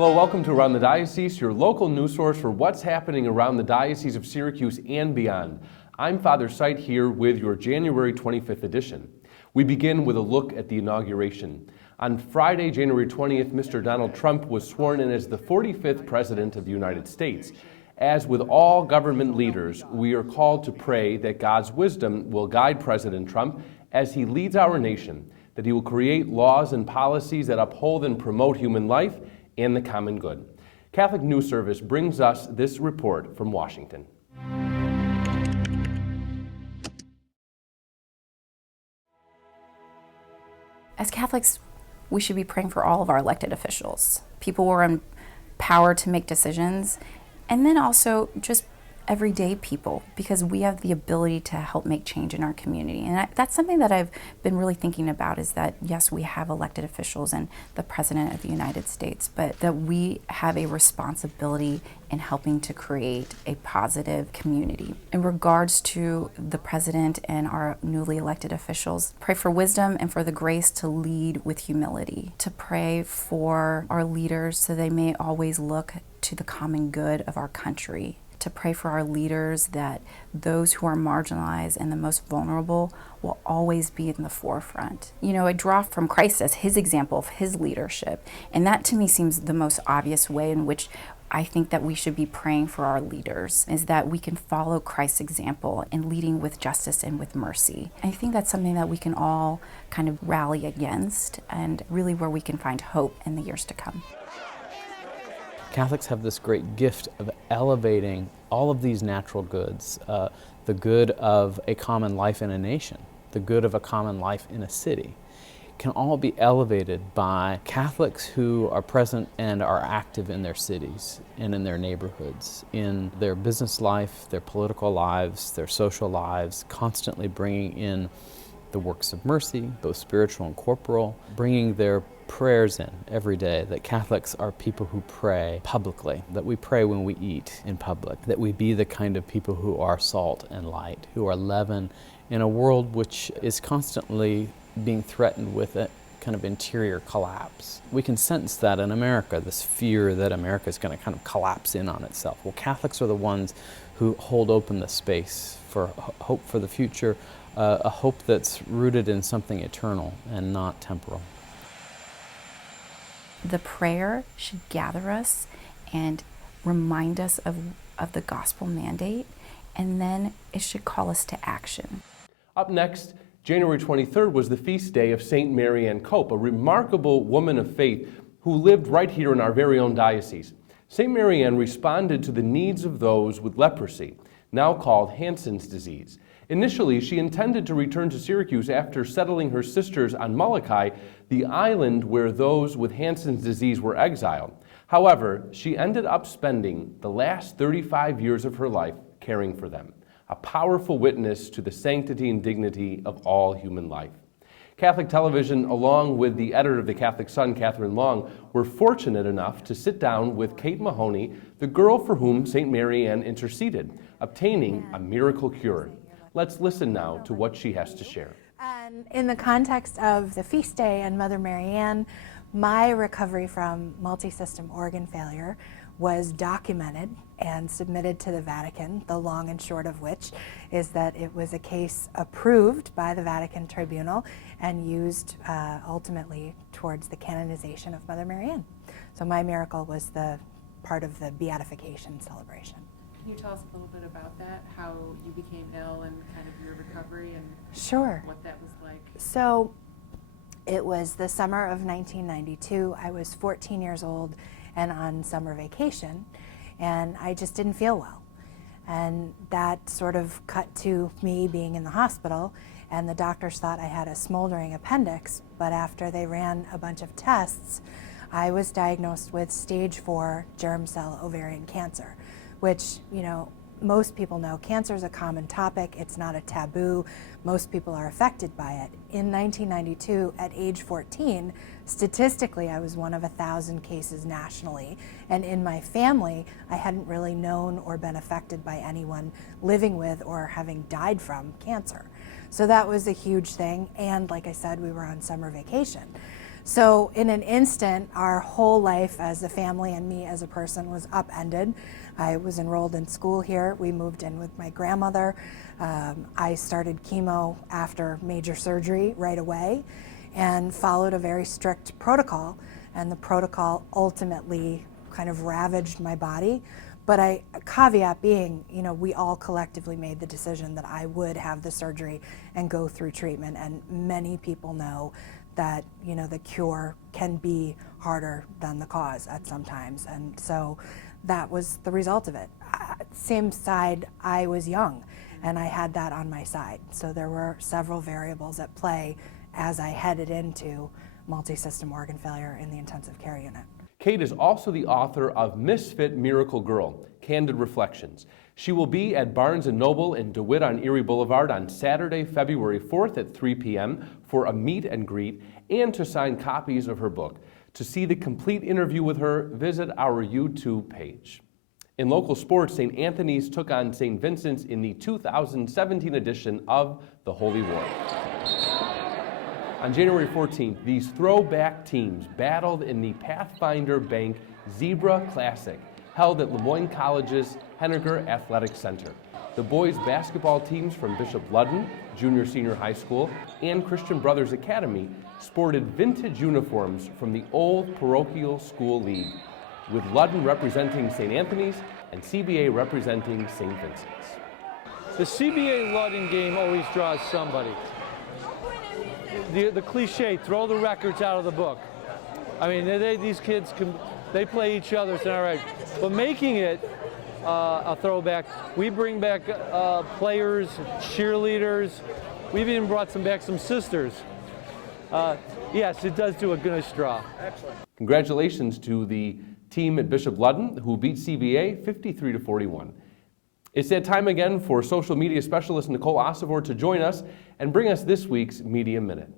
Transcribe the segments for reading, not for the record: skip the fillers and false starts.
Hello, welcome to Around the Diocese, your local news source for what's happening around the Diocese of Syracuse and beyond. I'm Father Sight here with your January 25th edition. We begin with a look at the inauguration. On Friday, January 20th, Mr. Donald Trump was sworn in as the 45th President of the United States. As with all government leaders, we are called to pray that God's wisdom will guide President Trump as he leads our nation, that he will create laws and policies that uphold and promote human life and the common good. Catholic News Service brings us this report from Washington. As Catholics, we should be praying for all of our elected officials, people who are empowered to make decisions, and then also just everyday people, because we have the ability to help make change in our community. And that's something that I've been really thinking about, is that yes, we have elected officials and the President of the United States, but that we have a responsibility in helping to create a positive community. In regards to the President and our newly elected officials, pray for wisdom and for the grace to lead with humility, to pray for our leaders so they may always look to the common good of our country, to pray for our leaders that those who are marginalized and the most vulnerable will always be in the forefront. You know, I draw from Christ as his example of his leadership, and that to me seems the most obvious way in which I think that we should be praying for our leaders, is that we can follow Christ's example in leading with justice and with mercy. I think that's something that we can all kind of rally against, and really where we can find hope in the years to come. Catholics have this great gift of elevating all of these natural goods, the good of a common life in a nation, the good of a common life in a city, can all be elevated by Catholics who are present and are active in their cities and in their neighborhoods, in their business life, their political lives, their social lives, constantly bringing in the works of mercy, both spiritual and corporal, bringing their prayers in every day, that Catholics are people who pray publicly, that we pray when we eat in public, that we be the kind of people who are salt and light, who are leaven in a world which is constantly being threatened with a kind of interior collapse. We can sense that in America, this fear that America is going to kind of collapse in on itself. Well, Catholics are the ones who hold open the space for hope for the future, a hope that's rooted in something eternal and not temporal. The prayer should gather us and remind us of the gospel mandate, and then it should call us to action. Up next, January 23rd was the feast day of Saint Marianne Cope, a remarkable woman of faith who lived right here in our very own diocese. Saint Marianne responded to the needs of those with leprosy, now called Hansen's disease. Initially, she intended to return to Syracuse after settling her sisters on Molokai, the island where those with Hansen's disease were exiled. However, she ended up spending the last 35 years of her life caring for them, a powerful witness to the sanctity and dignity of all human life. Catholic Television, along with the editor of the Catholic Sun, Catherine Long, were fortunate enough to sit down with Kate Mahoney, the girl for whom St. Marianne interceded, obtaining a miracle cure. Let's listen now to what she has to share. In the context of the feast day and Mother Marianne, my recovery from multi-system organ failure was documented and submitted to the Vatican, the long and short of which is that it was a case approved by the Vatican Tribunal and used ultimately towards the canonization of Mother Marianne. So my miracle was the part of the beatification celebration. Can you tell us a little bit about that, how you became ill and kind of your recovery and Sure. what that was like? So it was the summer of 1992. I was 14 years old and on summer vacation, and I just didn't feel well. And that sort of cut to me being in the hospital, and the doctors thought I had a smoldering appendix, but after they ran a bunch of tests, I was diagnosed with stage 4 germ cell ovarian cancer, which, you know, most people know cancer is a common topic. It's not a taboo. Most people are affected by it. In 1992, at age 14, statistically, I was one of 1,000 cases nationally. And in my family, I hadn't really known or been affected by anyone living with or having died from cancer. So that was a huge thing. And like I said, we were on summer vacation. So in an instant, our whole life as a family and me as a person was upended. I was enrolled in school here. We moved in with my grandmother. I started chemo after major surgery right away and followed a very strict protocol. And the protocol ultimately kind of ravaged my body. But caveat being, we all collectively made the decision that I would have the surgery and go through treatment. And many people know that, the cure can be harder than the cause at some times. And so that was the result of it. Same side, I was young and I had that on my side. So there were several variables at play as I headed into multi-system organ failure in the intensive care unit. Kate is also the author of Misfit Miracle Girl, Candid Reflections. She will be at Barnes & Noble in DeWitt on Erie Boulevard on Saturday, February 4th at 3 p.m. for a meet and greet and to sign copies of her book. To see the complete interview with her, visit our YouTube page. In local sports, St. Anthony's took on St. Vincent's in the 2017 edition of the Holy War. On January 14th, these throwback teams battled in the Pathfinder Bank Zebra Classic, held at Le Moyne College's Henniger Athletic Center. The boys' basketball teams from Bishop Ludden Junior Senior High School and Christian Brothers Academy sported vintage uniforms from the old parochial school league, with Ludden representing St. Anthony's and CBA representing St. Vincent's. The CBA Ludden game always draws somebody. The cliche, throw the records out of the book. I mean, these kids they play each other, it's all right. But making it a throwback, we bring back players, cheerleaders. We've even brought back some sisters. Yes, it does do a good straw. Excellent. Congratulations to the team at Bishop Ludden who beat CBA 53-41. It's that time again for social media specialist Nicole Osivor to join us and bring us this week's Media Minute.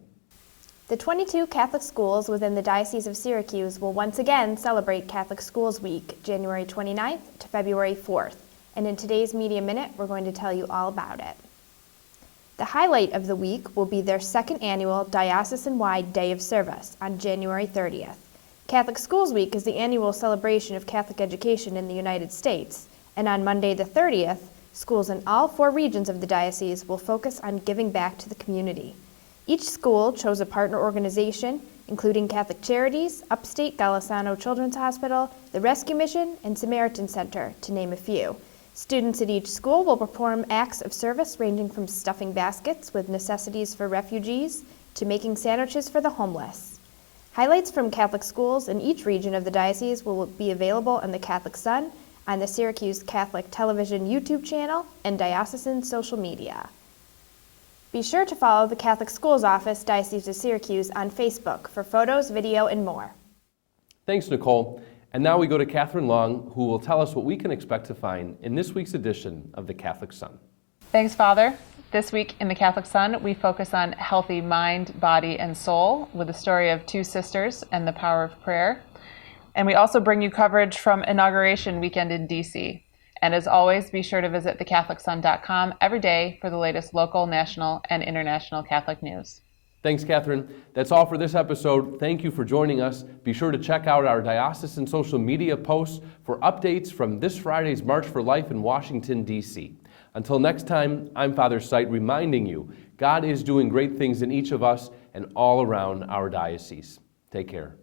The 22 Catholic schools within the Diocese of Syracuse will once again celebrate Catholic Schools Week, January 29th to February 4th. And in today's Media Minute, we're going to tell you all about it. The highlight of the week will be their second annual diocesan-wide Day of Service on January 30th. Catholic Schools Week is the annual celebration of Catholic education in the United States, and on Monday the 30th, schools in all 4 regions of the diocese will focus on giving back to the community. Each school chose a partner organization, including Catholic Charities, Upstate Golisano Children's Hospital, the Rescue Mission, and Samaritan Center, to name a few. Students at each school will perform acts of service ranging from stuffing baskets with necessities for refugees to making sandwiches for the homeless. Highlights from Catholic schools in each region of the diocese will be available on the Catholic Sun, on the Syracuse Catholic Television YouTube channel, and diocesan social media. Be sure to follow the Catholic Schools Office, Diocese of Syracuse on Facebook for photos, video, and more. Thanks, Nicole. And now we go to Catherine Long, who will tell us what we can expect to find in this week's edition of the Catholic Sun. Thanks, Father. This week in the Catholic Sun, we focus on healthy mind, body, and soul with the story of 2 sisters and the power of prayer. And we also bring you coverage from Inauguration Weekend in D.C. And as always, be sure to visit thecatholicsun.com every day for the latest local, national, and international Catholic news. Thanks, Catherine. That's all for this episode. Thank you for joining us. Be sure to check out our diocesan social media posts for updates from this Friday's March for Life in Washington, D.C. Until next time, I'm Father Sight reminding you, God is doing great things in each of us and all around our diocese. Take care.